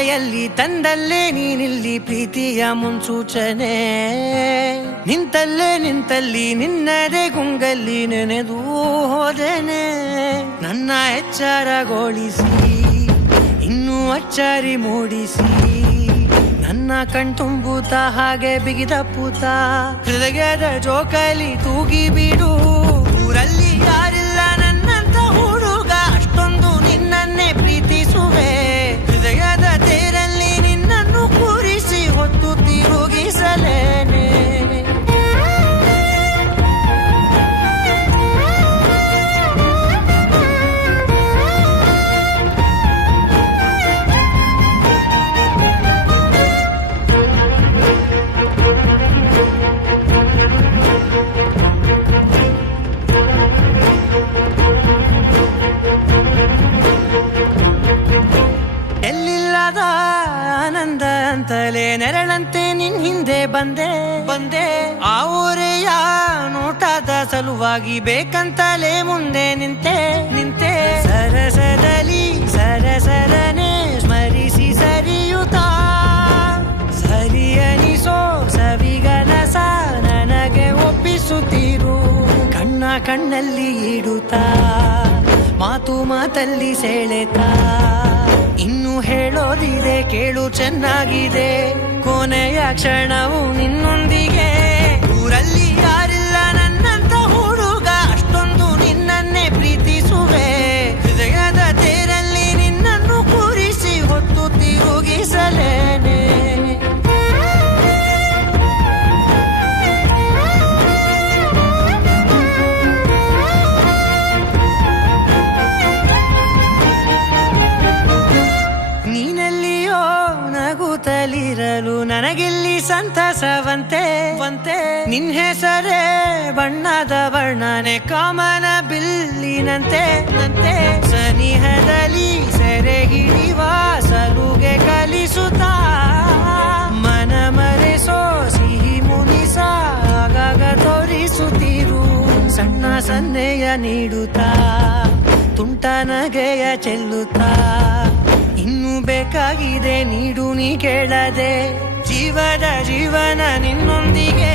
ಮಳೆಯಲ್ಲಿ ತಂದಲ್ಲೇ ನೀನಿಲ್ಲಿ ಪ್ರೀತಿಯ ಮುನ್ಸೂಚನೆ. ನಿಂತಲ್ಲಿ ನಿನ್ನದೇ ಗುಂಗಲ್ಲಿ ನೆನೆದು ಹೋದೆನೆ. ನನ್ನ ಎಚ್ಚರಗೊಳಿಸಿ ಇನ್ನೂ ಅಚ್ಚರಿ ಮೂಡಿಸಿ, ನನ್ನ ಕಣ್ತುಂಬುತ್ತ ಹಾಗೆ ಬಿಗಿದ ಪೂತ ಹೃದಯದ ಜೋಕಾಲಿ ತೂಗಿ ಬಿಡು. ಊರಲ್ಲಿ ಯಾರಿಲ್ಲ ನನ್ನಂತ ಹುಡುಗ, ಅಷ್ಟೊಂದು ನಿನ್ನನ್ನೇ ಪ್ರೀತಿಸುವೆ. ಹೃದಯದ ತೇರಲ್ಲಿ ನಿನ್ನನ್ನು ಕೂರಿಸಿ ಹೊತ್ತು ತಿರುಗಿಸಲೇನೆ. ಆನಂದ ಅಂತಲೇ ನೆರಳಂತೆ ನಿನ್ ಹಿಂದೆ ಬಂದೆ. ಆ ಊರೆಯ ನೋಟದ ಸಲುವಾಗಿ ಬೇಕಂತಲೇ ಮುಂದೆ ನಿಂತೆ. ಸರಸದಲ್ಲಿ ಸರಸರನೆ ಸ್ಮರಿಸಿ ಸರಿಯುತ್ತಾ, ಸರಿಯನಿಸೋ ಸವಿಗನಸ ನನಗೆ ಒಪ್ಪಿಸುತ್ತೀರು. ಕಣ್ಣಲ್ಲಿ ಇಡುತ್ತಾ, ಮಾತಲ್ಲಿ ಸೆಳೆತಾ, ಇನ್ನು ಹೇಳೋದಿದೆ ಕೇಳು ಚೆನ್ನಾಗಿದೆ. ಕೊನೆಯ ಕ್ಷಣವು ನಿನ್ನೊಂದಿಗೆ. ಊರಲ್ಲಿ ಯಾರಿಲ್ಲ ನನ್ನಂತ ಹುಡುಗ, ಅಷ್ಟೊಂದು ನಿನ್ನನ್ನೇ ಪ್ರೀತಿಸುವೆ. ಹೃದಯದ ತೇರಲ್ಲಿ ನಿನ್ನನ್ನು ಕೂರಿಸಿ ಹೊತ್ತು ತಿರುಗಿಸಲೇನೆ. ನಗುತ್ತಲಿರಲು ನನಗಿಲ್ಲಿ ಸಂತಸವಂತೆ. ನಿನ್ ಹೆಸರೇ ಬಣ್ಣದ ವರ್ಣನೆ ಕಾಮನ ಬಿಲ್ಲಿನಂತೆ. ಸನಿಹದಲ್ಲಿ ಸೆರೆ ಹಿಡಿವ ಸಲುಗೆ ಕಲಿಸುತ್ತಾ, ಮನ ಮರೆಸೋ ಸಿಹಿ ಮುನಿಸ ಆಗಾಗ ತೋರಿಸುತ್ತಿರು. ಸಣ್ಣ ಸನ್ನೆಯ ನೀಡುತ್ತಾ, ತುಂಟ ನಗೆಯ ಚೆಲ್ಲುತ್ತಾ, ಇನ್ನು ಬೇಕಾಗಿದೆ ನೀಡು ನೀ ಕೇಳದೆ. ಜೀವನ ನಿನ್ನೊಂದಿಗೆ.